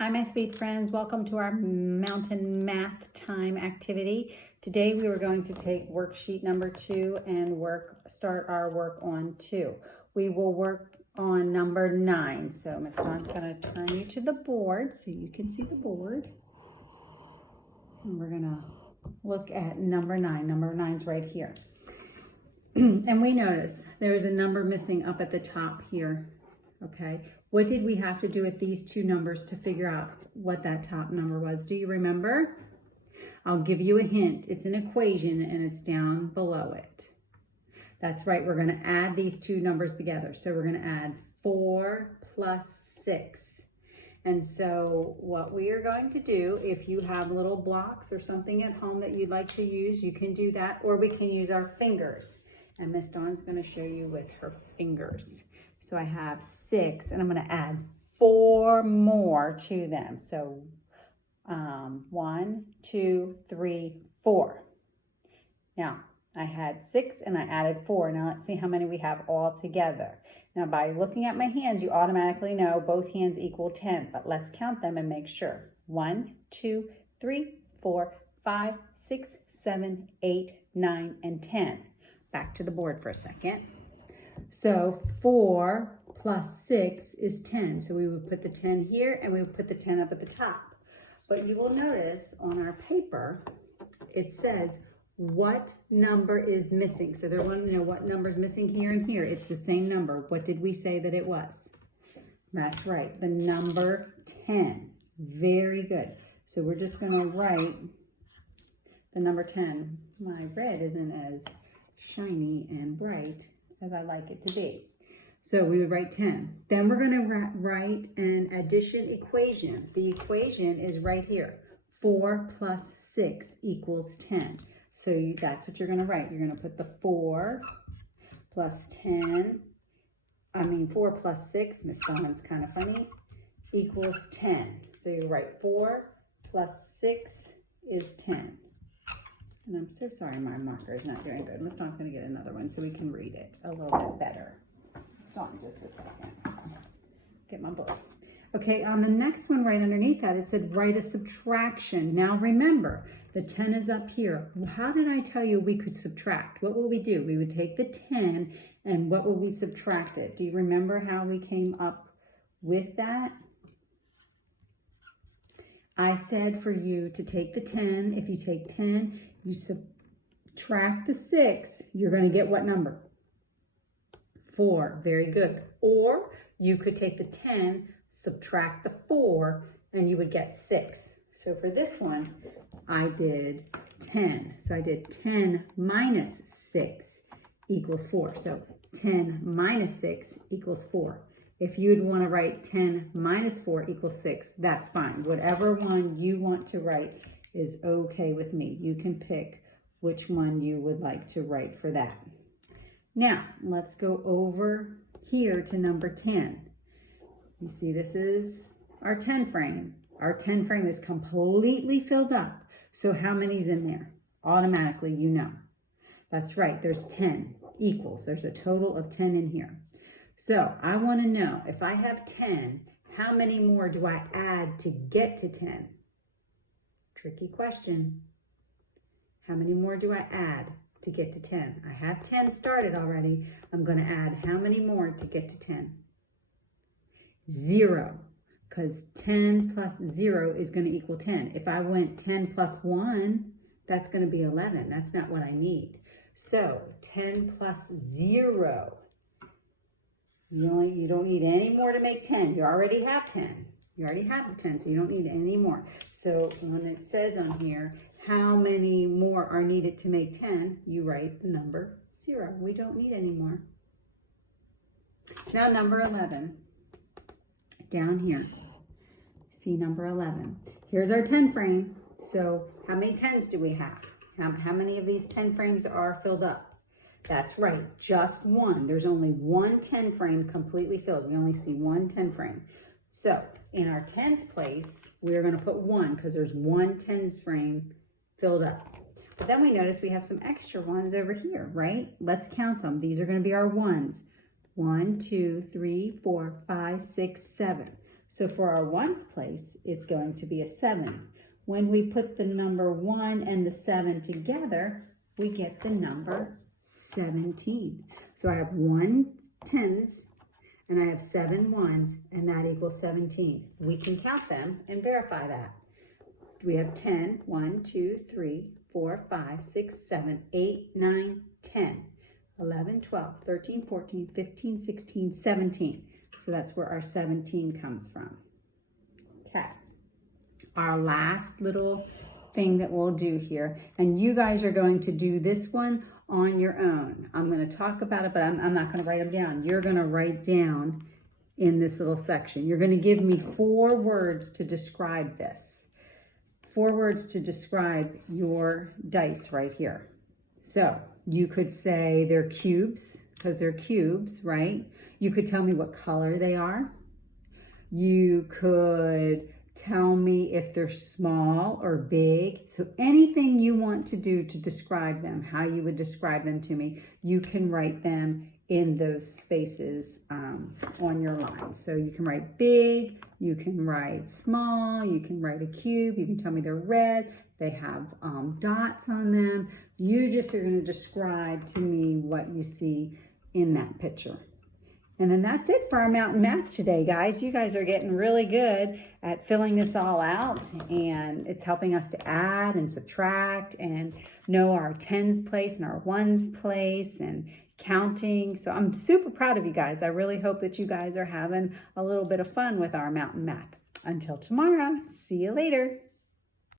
Hi, my sweet friends. Welcome to our mountain math time activity. Today we are going to take worksheet number 2 and start our work on 2. We will work on number 9. So Ms. Dawn's going to turn you to the board so you can see the board. And we're going to look at number 9. Number 9's right here. And we notice there is a number missing up at the top here. Okay, what did we have to do with these two numbers to figure out what that top number was? Do you remember? I'll give you a hint. It's an equation and it's down below it. That's right, we're going to add these two numbers together. So we're going to add 4 plus 6. And so what we are going to do, if you have little blocks or something at home that you'd like to use, you can do that, or we can use our fingers. And Ms. Dawn's going to show you with her fingers. So I have 6, and I'm going to add 4 more to them. So 1, 2, 3, 4. Now, I had 6 and I added 4. Now let's see how many we have all together. Now by looking at my hands, you automatically know both hands equal 10, but let's count them and make sure. 1, 2, 3, 4, 5, 6, 7, 8, 9, and 10. Back to the board for a second. So 4 plus 6 is 10. So we would put the 10 here and we would put the 10 up at the top. But you will notice on our paper, it says what number is missing. So they're wanting to know what number is missing here and here. It's the same number. What did we say that it was? That's right, the number 10. Very good. So we're just going to write the number 10. My red isn't as shiny and bright as I like it to be. So we would write 10. Then we're going to write an addition equation. The equation is right here. 4 plus 6 equals 10. So that's what you're going to write. You're going to put the 4 plus 4 plus 6, Ms. Dawn's kind of funny, equals 10. So you write 4 plus 6 is 10. And I'm so sorry my marker is not doing good. Ms. Dawn's going to get another one so we can read it a little bit better. Ms. Dawn, just a second. Get my book. Okay, on the next one right underneath that, it said write a subtraction. Now remember, the 10 is up here. How did I tell you we could subtract? What will we do? We would take the 10 and what will we subtract it? Do you remember how we came up with that? I said for you to take the 10. If you take 10, you subtract the 6, you're going to get what number? 4. Very good. Or you could take the 10, subtract the 4, and you would get 6. So for this one, I did 10. So I did 10 minus 6 equals 4. So 10 minus 6 equals 4. If you'd want to write 10 minus 4 equals 6, that's fine. Whatever one you want to write is okay with me. You can pick which one you would like to write for that. Now, let's go over here to number 10. You see, this is our 10 frame. Our 10 frame is completely filled up. So how many's in there? Automatically, you know. That's right, there's 10 equals. There's a total of 10 in here. So I want to know, if I have 10, how many more do I add to get to 10? Tricky question. How many more do I add to get to 10? I have 10 started already. I'm going to add how many more to get to 10? 0, because 10 plus 0 is going to equal 10. If I went 10 plus 1, that's going to be 11. That's not what I need. So 10 plus 0. You don't need any more to make 10. You already have 10. You already have the 10, so you don't need any more. So when it says on here, how many more are needed to make 10, you write the number 0. We don't need any more. Now number 11. Down here. See number 11. Here's our 10 frame. So how many 10s do we have? How many of these 10 frames are filled up? That's right, just one. There's only one 10 frame completely filled. We only see one 10 frame. So in our 10s place, we're going to put 1 because there's one 10s frame filled up. But then we notice we have some extra ones over here, right? Let's count them. These are going to be our ones. 1, 2, 3, 4, 5, 6, 7. So for our ones place, it's going to be a 7. When we put the number 1 and the 7 together, we get the number 17. So I have 1 tens and I have 7 ones, and that equals 17. We can count them and verify that. We have 10, 1, 2, 3, 4, 5, 6, 7, 8, 9, 10, 11, 12, 13, 14, 15, 16, 17. So that's where our 17 comes from. Okay. Our last little thing that we'll do here, and you guys are going to do this one on your own. I'm going to talk about it, but I'm not going to write them down. You're going to write down in this little section. You're going to give me 4 words to describe this. 4 words to describe your dice right here. So you could say they're cubes, because they're cubes, right? You could tell me what color they are. You could tell me if they're small or big. So anything you want to do to describe them, how you would describe them to me, you can write them in those spaces on your line. So you can write big, you can write small, you can write a cube, you can tell me they're red, they have dots on them. You just are going to describe to me what you see in that picture. And then that's it for our mountain math today, guys. You guys are getting really good at filling this all out, and it's helping us to add and subtract and know our tens place and our ones place and counting. So I'm super proud of you guys. I really hope that you guys are having a little bit of fun with our mountain math. Until tomorrow, see you later.